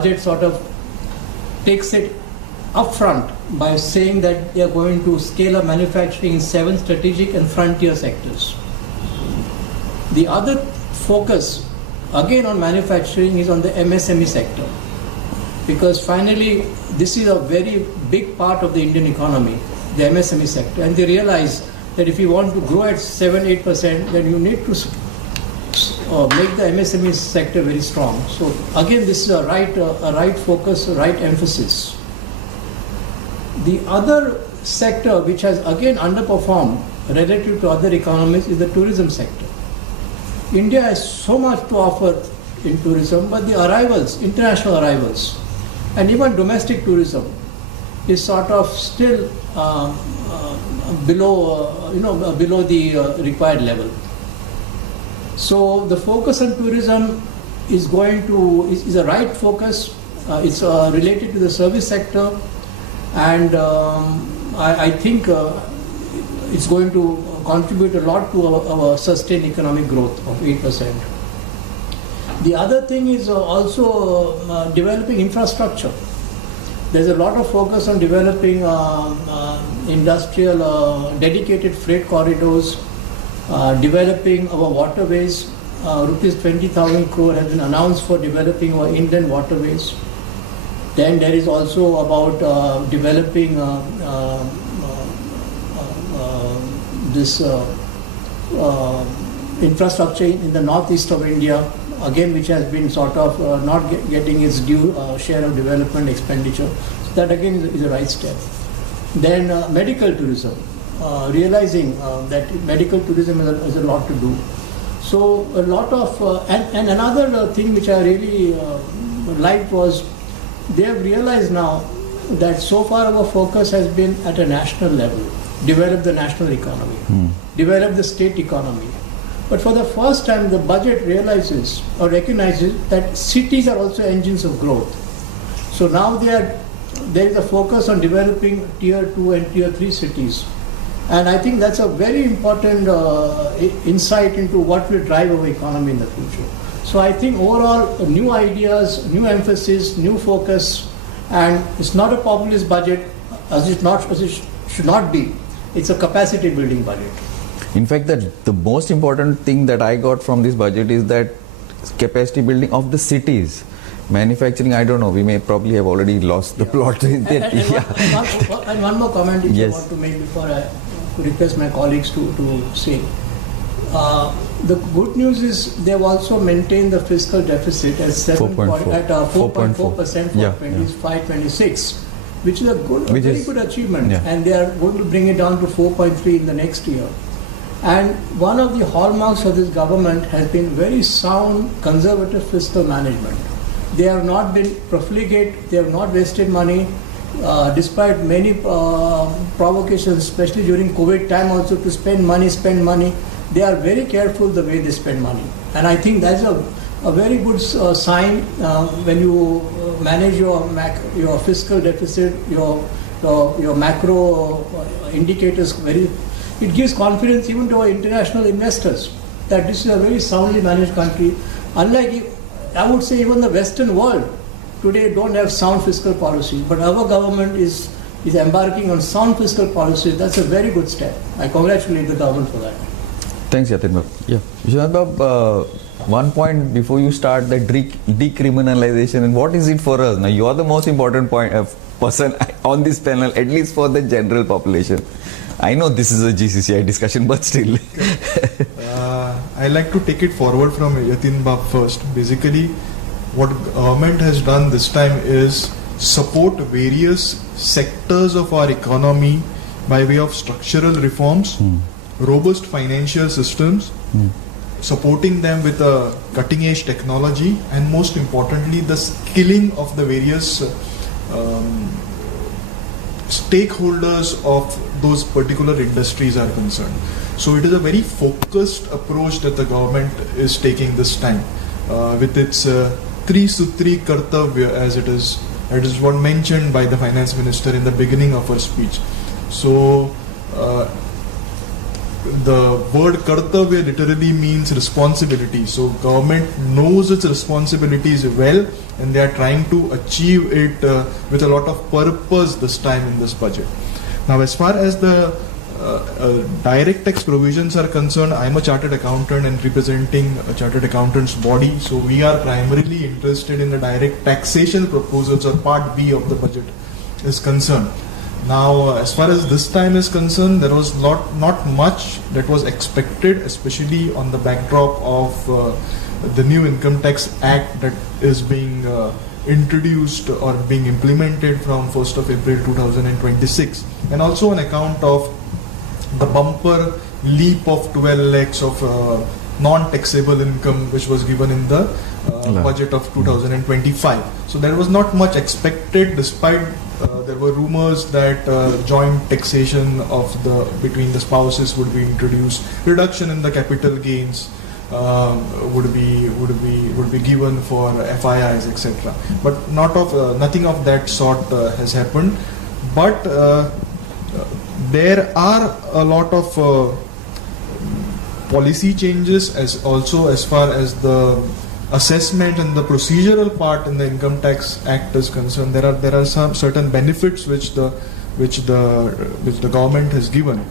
budget sort of takes it upfront by saying that they are going to scale up manufacturing in 7 strategic and frontier sectors. The other focus, again on manufacturing, is on the MSME sector, because finally this is a very big part of the Indian economy, the MSME sector, and they realize that if you want to grow at 7-8%, then you need to make the MSME sector very strong. So again, this is a right focus, a right emphasis. The other sector which has again underperformed relative to other economies is the tourism sector. India has so much to offer in tourism, but the arrivals, international arrivals, and even domestic tourism is sort of still below the required level. So the focus on tourism is a right focus. It's related to the service sector, and I think it's going to contribute a lot to our sustained economic growth of 8%. The other thing is also developing infrastructure. There's a lot of focus on developing industrial dedicated freight corridors, developing our waterways. Rupees 20,000 crore has been announced for developing our inland waterways. Then there is also about developing this infrastructure in the northeast of India, again which has been sort of not getting its due share of development expenditure. So that again is a right step. Then medical tourism, realizing that medical tourism has a lot to do. So a lot of, and another thing which I really liked was they have realized now that so far our focus has been at a national level, develop the national economy, develop the state economy. But for the first time the budget realizes or recognizes that cities are also engines of growth. So now there is a focus on developing tier 2 and tier 3 cities. And I think that's a very important insight into what will drive our economy in the future. So I think overall, new ideas, new emphasis, new focus, and it's not a populist budget as it should not be. It's a capacity building budget. In fact, the most important thing that I got from this budget is that capacity building of the cities. Manufacturing, I don't know, we may probably have already lost the plot. And one more comment I want to make before I request my colleagues to say. The good news is they have also maintained the fiscal deficit at 4.4% for 25-26, which is a very good achievement, and they are going to bring it down to 4.3 in the next year. And one of the hallmarks of this government has been very sound conservative fiscal management. They have not been profligate, they have not wasted money, despite many provocations, especially during COVID time also, to spend money. They are very careful the way they spend money. And I think that's a very good sign when you manage your fiscal deficit, your macro indicators it gives confidence even to our international investors that this is a very soundly managed country. Unlike, I would say, even the Western world today don't have sound fiscal policy, but our government is embarking on sound fiscal policy. That's a very good step. I congratulate the government for that. Thanks, Yatin Bab. Yeah. Vishwanath Bab, one point before you start, the decriminalization, and what is it for us? Now, you are the most important person on this panel, at least for the general population. I know this is a GCCI discussion, but still. I like to take it forward from Yatin Bab first. Basically, what government has done this time is support various sectors of our economy by way of structural reforms, robust financial systems, supporting them with a cutting edge technology, and most importantly the skilling of the various stakeholders of those particular industries are concerned. So it is a very focused approach that the government is taking this time with its Tri Sutri Kartavya, as it is what mentioned by the finance minister in the beginning of her speech. So the word kartavya literally means responsibility. So government knows its responsibilities well, and they are trying to achieve it with a lot of purpose this time in this budget. Now, as far as the direct tax provisions are concerned, I'm a chartered accountant and representing a chartered accountants body. So we are primarily interested in the direct taxation proposals, or part B of the budget is concerned. Now, as far as this time is concerned, there was not much that was expected, especially on the backdrop of the new Income Tax Act that is being introduced or being implemented from 1st of April 2026, and also on account of the bumper leap of 12 lakhs of non-taxable income which was given in the budget of 2025. So there was not much expected, despite there were rumors that joint taxation of between the spouses would be introduced, reduction in the capital gains would be given for FIIs, etc. But nothing of that sort has happened. But there are a lot of policy changes as far as the assessment and the procedural part in the Income Tax Act is concerned. There are some certain benefits which the government has given.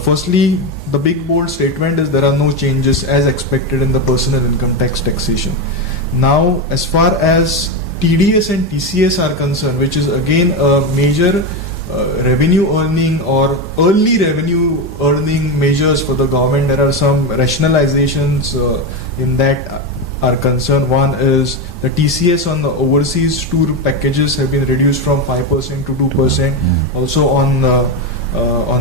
Firstly, the big bold statement is there are no changes as expected in the personal income tax taxation. Now, as far as TDS and TCS are concerned, which is again a major revenue earning or early revenue earning measures for the government, there are some rationalizations in that are concerned. One is the TCS on the overseas tour packages have been reduced from 5% to 2%. Also on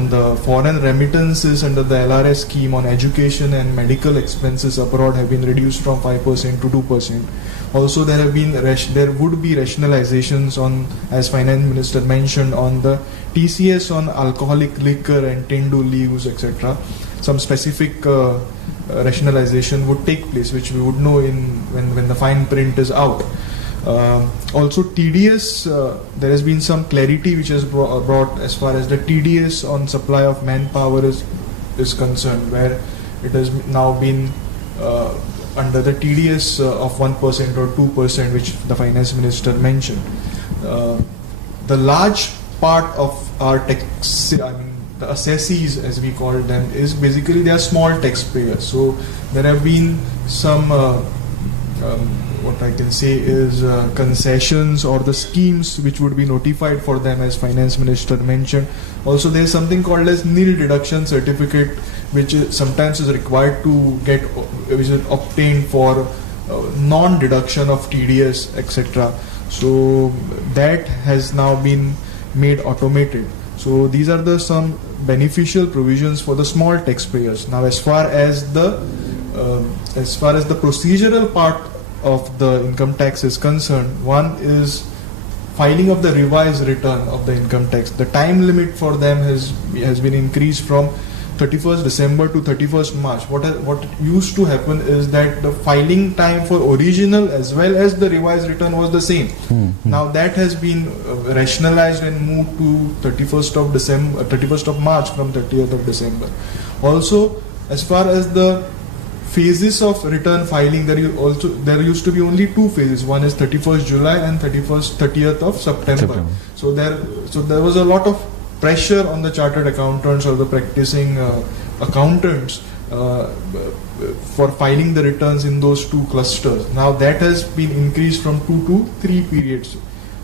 the foreign remittances under the LRS scheme on education and medical expenses abroad have been reduced from 5% to 2%. Also, there would be rationalizations on, as Finance Minister mentioned, on the TCS on alcoholic liquor and 10-do leaves, etc. Some specific rationalization would take place, which we would know when the fine print is out. Also, TDS, there has been some clarity which has brought as far as the TDS on supply of manpower is concerned, where it has now been under the TDS of 1% or 2%, which the Finance Minister mentioned. The large part of our the assessees, as we call them, is basically they are small taxpayers. So there have been some what I can say is concessions or the schemes which would be notified for them, as Finance Minister mentioned. Also, there is something called as nil deduction certificate, which sometimes is required to get, which is obtained for non-deduction of TDS, etc. So that has now been made automated. So these are some beneficial provisions for the small taxpayers. Now, as far as the procedural part of the income tax is concerned, one is filing of the revised return of the income tax. The time limit for them has been increased from 31st December to 31st March. What used to happen is that the filing time for original as well as the revised return was the same. Now that has been rationalized and moved to 31st of March from 30th of December. Also, as far as the phases of return filing, there used to be only two phases. One is 31st July and 30th of September. So there was a lot of pressure on the chartered accountants or the practicing accountants for filing the returns in those two clusters. Now that has been increased from 2 to 3 periods,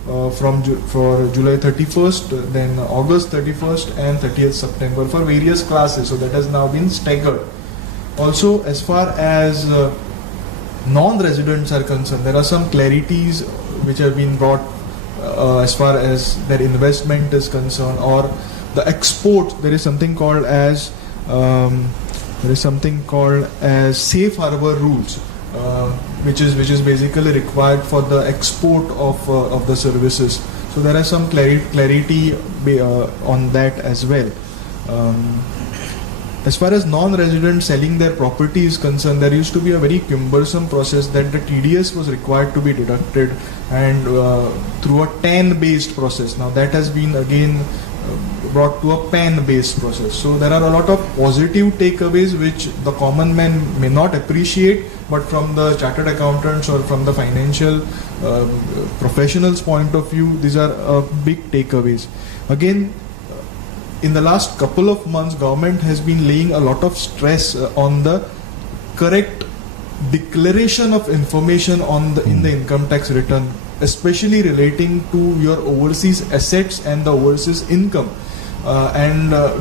for July 31st, then August 31st and 30th September for various classes. So that has now been staggered. Also, as far as non-residents are concerned, there are some clarities which have been brought as far as their investment is concerned, or the export. There is something called as safe harbor rules, which is basically required for the export of the services. So there are some clarity on that as well. As far as non-residents selling their property is concerned, there used to be a very cumbersome process that the TDS was required to be deducted, and through a TAN-based process. Now that has been again brought to a PAN-based process. So there are a lot of positive takeaways which the common man may not appreciate, but from the chartered accountants or from the financial professionals' point of view, these are big takeaways. Again, in the last couple of months, government has been laying a lot of stress on the correct declaration of information in the income tax return, especially relating to your overseas assets and the overseas income.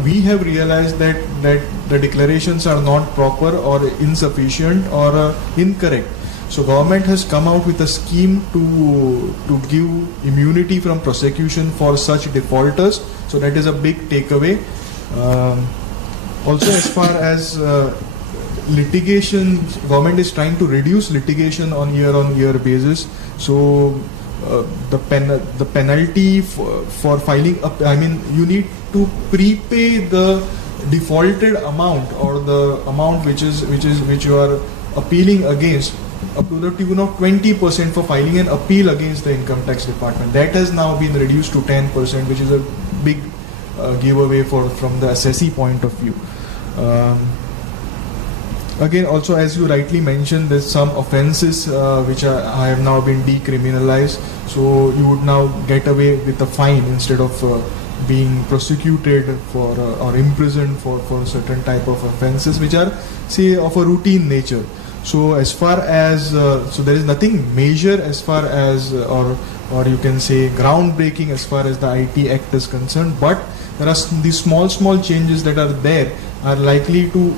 We have realized that the declarations are not proper or insufficient or incorrect. So government has come out with a scheme to give immunity from prosecution for such defaulters. So that is a big takeaway. Also, as far as litigation, government is trying to reduce litigation on year basis. So the penalty for filing up, I mean, you need to prepay the defaulted amount or the amount which you are appealing against, up to the tune of 20% for filing an appeal against the income tax department. That has now been reduced to 10%, which is a big giveaway from the assessee point of view. Again, also, as you rightly mentioned, there's some offences which have now been decriminalized. So you would now get away with a fine instead of being prosecuted for or imprisoned for certain type of offences which are, say, of a routine nature. So as far as so there is nothing major as far as or you can say groundbreaking as far as the IT Act is concerned, but there are these small changes that are there are likely to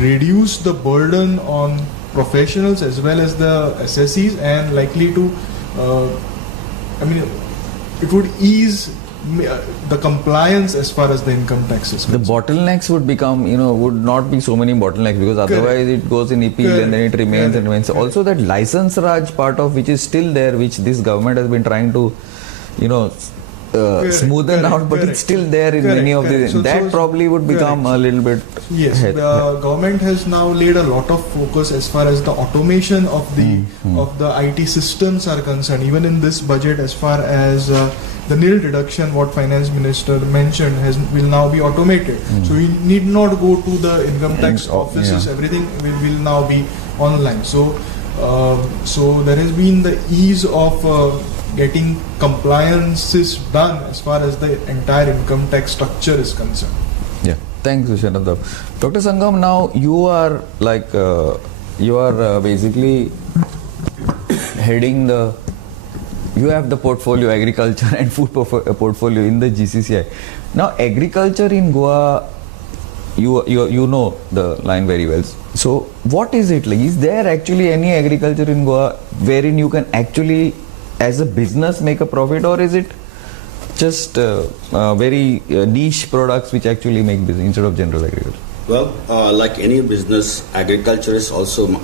reduce the burden on professionals as well as the assessees, and likely to I mean, it would ease the compliance as far as the income tax is concerned. The bottlenecks would become, would not be so many bottlenecks, because otherwise it goes in appeal and then it remains and remains. Also that license Raj part of which is still there, which this government has been trying to, smoothen out, but it's still there in many of the. So, that probably would become a little bit. Yes, the government has now laid a lot of focus as far as the automation of the IT systems are concerned. Even in this budget, as far as the nil deduction, what finance minister mentioned, will now be automated. So we need not go to the income tax offices. Everything will now be online. So there has been the ease of getting compliances done as far as the entire income tax structure is concerned. Yeah, thanks, Viswanatha. Dr. Sangam, now you are like basically heading you have the portfolio, agriculture and food portfolio in the GCCI. Now, agriculture in Goa, you know the line very well. So, what is it like? Is there actually any agriculture in Goa wherein you can actually, as a business, make a profit, or is it just very niche products which actually make business instead of general agriculture? Well, like any business, agriculturists also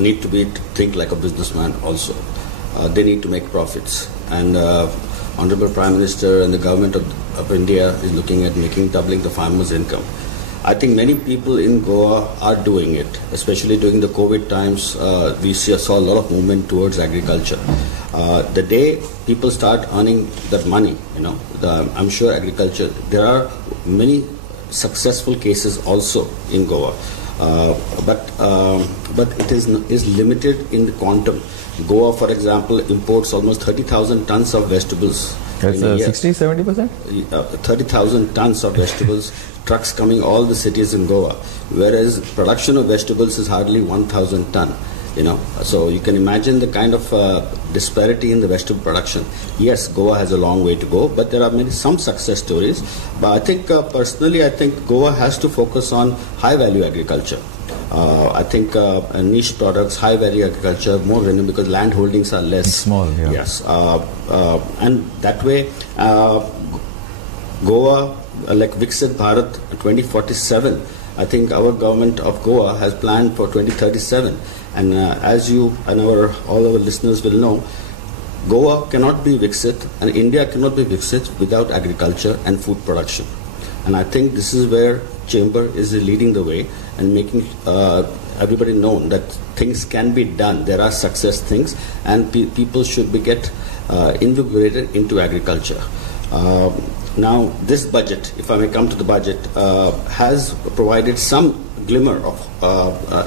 need to think like a businessman also. They need to make profits, and Honorable Prime Minister and the government of India is looking at doubling the farmers' income. I think many people in Goa are doing it, especially during the COVID times. We saw a lot of movement towards agriculture. The day people start earning that money, I'm sure agriculture, there are many successful cases also in Goa, but it is limited in the quantum. Goa, for example, imports almost 30,000 tons of vegetables. That's 60-70%? 30,000 tons of vegetables, trucks coming all the cities in Goa, whereas production of vegetables is hardly 1,000 ton. So you can imagine the kind of disparity in the vegetable production. Yes, Goa has a long way to go, but there are some success stories. But I think personally, Goa has to focus on high value agriculture. I think niche products, high value agriculture, more revenue, because land holdings are less. It's small, yeah. Yes, and that way, Goa, like Viksit Bharat 2047, I think our government of Goa has planned for 2037. And as you and all our listeners will know, Goa cannot be Viksit and India cannot be Viksit without agriculture and food production. And I think this is where Chamber is leading the way and making everybody know that things can be done. There are success things, and people should get invigorated into agriculture. Now, this budget, if I may come to the budget, has provided some glimmer of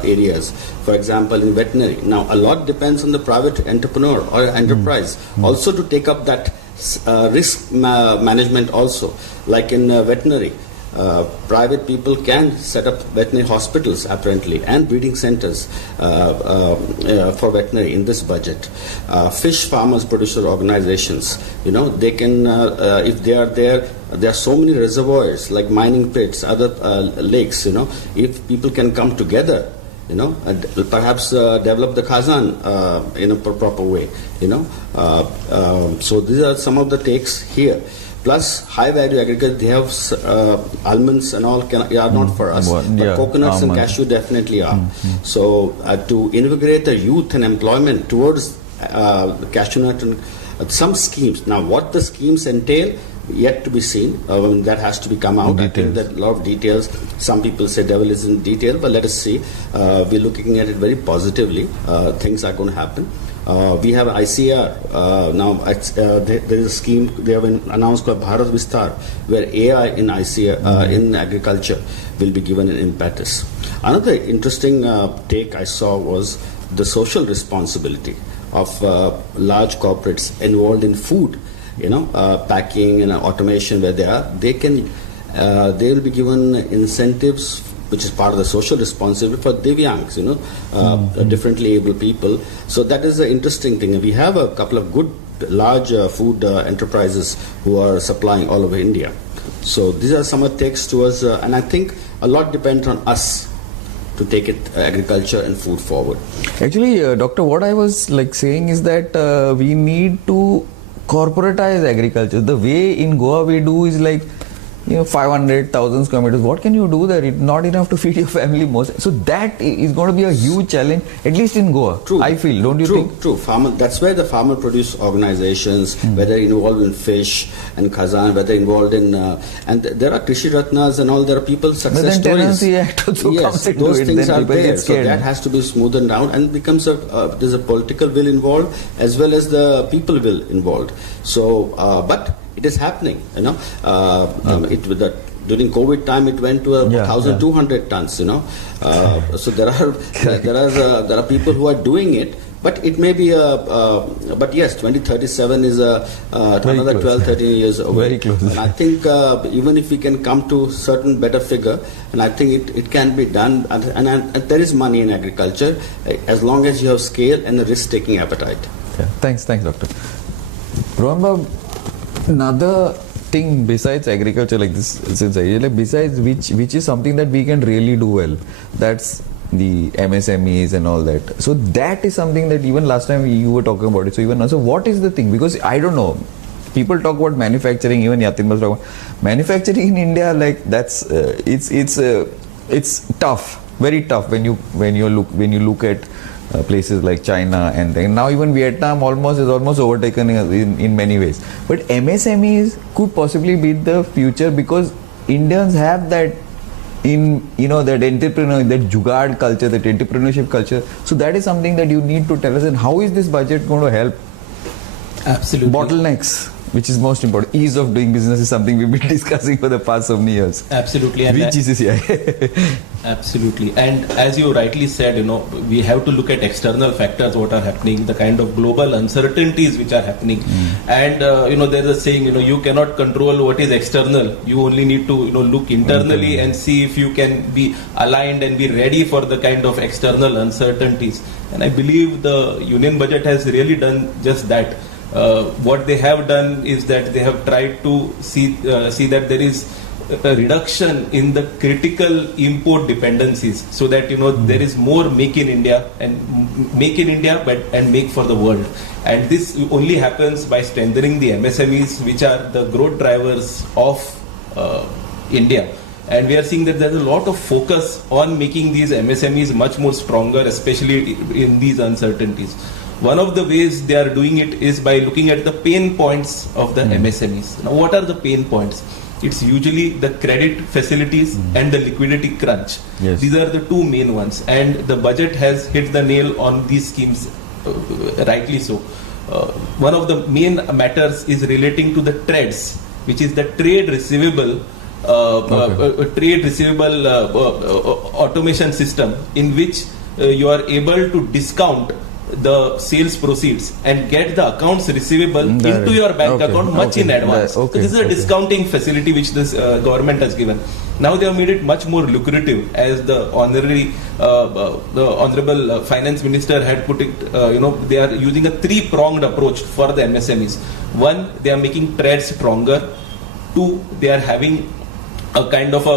areas. For example, in veterinary. Now, a lot depends on the private entrepreneur or enterprise also to take up that risk management also. Like in veterinary, private people can set up veterinary hospitals apparently and breeding centers for veterinary in this budget. Fish farmers, producer organizations, they can, if they are there are so many reservoirs like mining pits, other lakes, if people can come together, and perhaps develop the Kazan in a proper way, so these are some of the takes here. Plus, high value agriculture, they have almonds and all are not for us, but coconuts and cashew definitely are. So, to invigorate the youth and employment towards cashew nut and some schemes. Now, what the schemes entail, yet to be seen. That has to be come out. I think that a lot of details. Some people say devil is in detail, but let us see. We're looking at it very positively. Things are going to happen. We have ICR now. There is a scheme they have announced called Bharat Vistar, where AI in ICR in agriculture will be given an impetus. Another interesting take I saw was the social responsibility of large corporates involved in food. Packing and automation where they will be given incentives, which is part of the social responsibility for Divyangs, differently able people. So that is an interesting thing. We have a couple of good large food enterprises who are supplying all over India. So these are some of the takes to us, and I think a lot depends on us to take agriculture and food forward. Actually, Doctor, what I was saying is that we need to corporatize agriculture. The way in Goa we do is 500,000 square meters. What can you do there? It's not enough to feed your family most. So that is going to be a huge challenge, at least in Goa. True. I feel, don't you think? True. That's where the farmer produce organizations, whether involved in fish and Kazan, whether involved in and there are Krishi Ratnas and all. There are people success but then stories. Act also yes, comes those into things it, are there. So scared. that has to be smoothened down and becomes there's a political will involved as well as the people will involved. So, but it is happening, during COVID time, it went to 1,200 tons. So there are people who are doing it, but it may be but yes, 2037 is another 12-13 years away. Very close. And I think even if we can come to certain better figure, and I think it can be done, and there is money in agriculture as long as you have scale and a risk-taking appetite. Yeah. Thanks, Doctor. Rohan, another thing besides agriculture besides which is something that we can really do well, that's the MSMEs and all that. So that is something that even last time you were talking about it. So even now, so what is the thing? Because I don't know. People talk about manufacturing. Even Yatin was talking about manufacturing in India. That's it's tough, very tough when you look at places like China and now even Vietnam is almost overtaken in many ways. But MSMEs could possibly be the future because Indians have that that entrepreneur, that jugaad culture, that entrepreneurship culture. So that is something that you need to tell us. And how is this budget going to help? Absolutely. Bottlenecks, which is most important. Ease of doing business is something we've been discussing for the past so many years. Absolutely. And which is absolutely. And as you rightly said, we have to look at external factors, what are happening, the kind of global uncertainties which are happening. And, there's a saying, you cannot control what is external. You only need to, look internally and see if you can be aligned and be ready for the kind of external uncertainties. And I believe the union budget has really done just that. What they have done is that they have tried to see that there is a reduction in the critical import dependencies, so that there is more make in India and make for the world. And this only happens by strengthening the MSMEs, which are the growth drivers of India. And we are seeing that there's a lot of focus on making these MSMEs much more stronger, especially in these uncertainties. One of the ways they are doing it is by looking at the pain points of the MSMEs. Now, what are the pain points? It's usually the credit facilities and the liquidity crunch. Yes. These are the two main ones. And the budget has hit the nail on these schemes, rightly so. One of the main matters is relating to the TREDs. which is the trade receivable automation system, in which you are able to discount the sales proceeds and get the accounts receivable into your bank account much in advance. So this is a discounting facility which this government has given. Now they have made it much more lucrative, as the honorable finance minister had put it. They are using a three-pronged approach for the MSMEs. One, they are making trade stronger. Two, they are having a kind of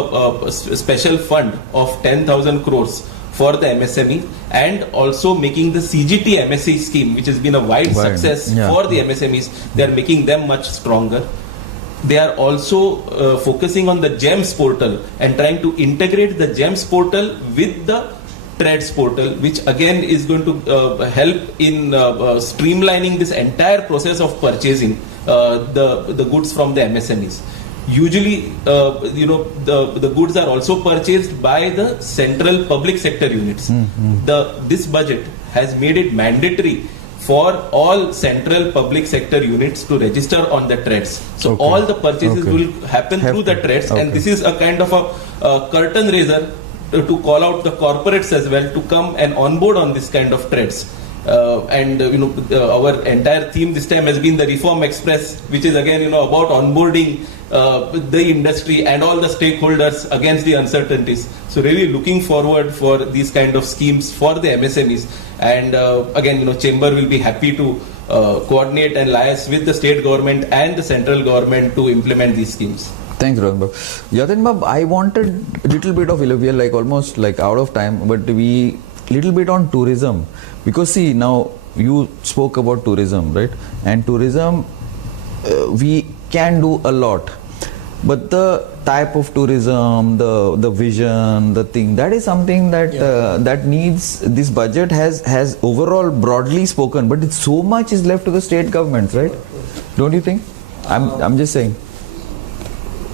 a special fund of 10,000 crores for the MSME, and also making the CGT MSE scheme, which has been a wide success for the MSMEs. They are making them much stronger. They are also focusing on the GEMS portal and trying to integrate the GEMS portal with the Trades portal, which again is going to help in streamlining this entire process of purchasing the goods from the MSMEs. Usually, the goods are also purchased by the central public sector units. This budget has made it mandatory for all central public sector units to register on the trades. So all the purchases will happen through the trades, and this is a kind of a curtain raiser to call out the corporates as well to come and onboard on this kind of trades. Our entire theme this time has been the Reform Express, which is again about onboarding the industry and all the stakeholders against the uncertainties. So really looking forward for these kind of schemes for the MSMEs, and again Chamber will be happy to coordinate and liaise with the state government and the central government to implement these schemes. Thanks, Rohan Bab. Yatin Bab, I wanted a little bit of, we are almost out of time, but we little bit on tourism, because see, now you spoke about tourism, right? And tourism, we can do a lot, but the type of tourism, the vision, the thing, that is something that that needs, this budget has overall broadly spoken, but it's so much is left to the state governments, right? Don't you think? I'm just saying.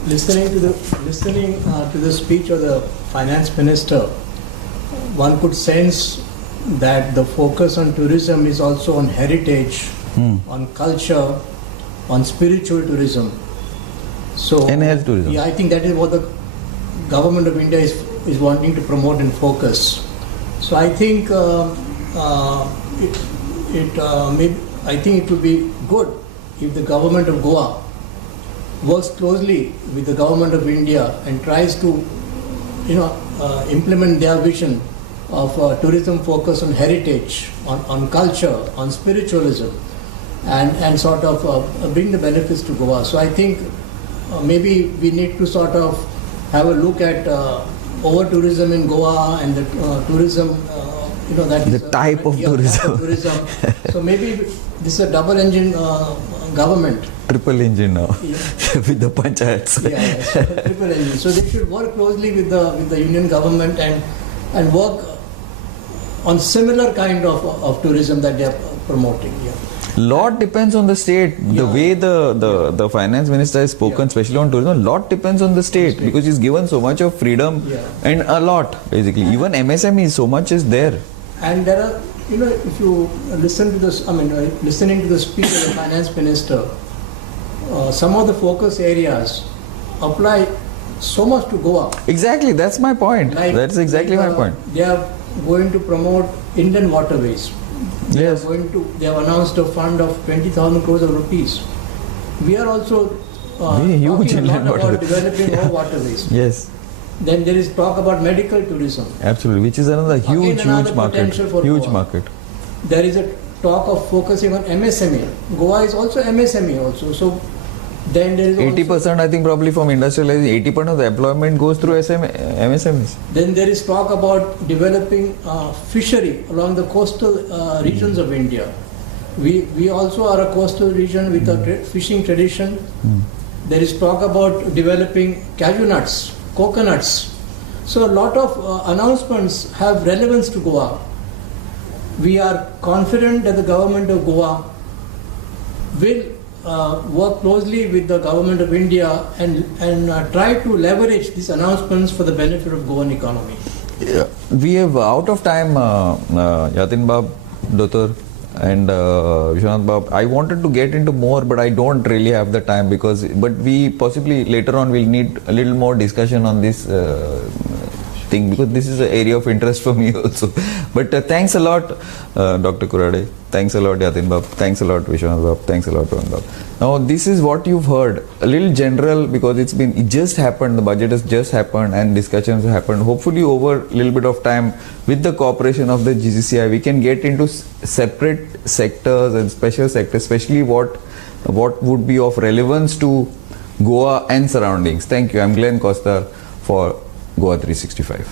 Listening to the speech of the finance minister, one could sense that the focus on tourism is also on heritage, on culture, on spiritual tourism. So enhanced tourism. Yeah, I think that is what the government of India is wanting to promote and focus. So I think I think it would be good if the government of Goa works closely with the government of India and tries to implement their vision of tourism focus on heritage, on culture, on spiritualism, and sort of bring the benefits to Goa. So I think maybe we need to sort of have a look at over-tourism in Goa and the tourism, that is the type of tourism. So maybe this is a double-engine government. Triple engine now, with the panchayats. So triple engine. So they should work closely with the union government and work on similar kind of tourism that they are promoting. Lot depends on the state. The way the finance minister has spoken, especially on tourism, lot depends on the state, because he's given so much of freedom and a lot basically. Even MSME, so much is there. And there are, if you listen to this, listening to the speech of the finance minister, some of the focus areas apply so much to Goa. Exactly, that's my point. That's exactly my point. They are going to promote Indian waterways. Yes. They have announced a fund of 20,000 crores of rupees. We are also talking a lot about developing more waterways. Yes. Then there is talk about medical tourism. Absolutely, which is another huge market. Huge market. There is a talk of focusing on MSME. Goa is also MSME also. So then there is 80%, I think, probably from industrialization, 80% of the employment goes through MSMEs. Then there is talk about developing fishery along the coastal regions of India. We also are a coastal region with a fishing tradition. There is talk about developing cashew nuts, coconuts. So a lot of announcements have relevance to Goa. We are confident that the government of Goa will work closely with the government of India and try to leverage these announcements for the benefit of Goan economy. We have out of time, Yatin Bab, Dr. And Vishwanath Bab, I wanted to get into more, but I don't really have the time but we possibly later on will need a little more discussion on this thing, because this is an area of interest for me also. But thanks a lot, Dr. Kurade. Thanks a lot, Yatin Bab. Thanks a lot, Vishwanath Bab. Thanks a lot, Rohan Bab. Now, this is what you've heard. A little general, because it just happened, the budget has just happened and discussions have happened. Hopefully, over a little bit of time, with the cooperation of the GCCI, we can get into separate sectors and special sectors, especially what would be of relevance to Goa and surroundings. Thank you. I'm Glenn Kostar for Goa365.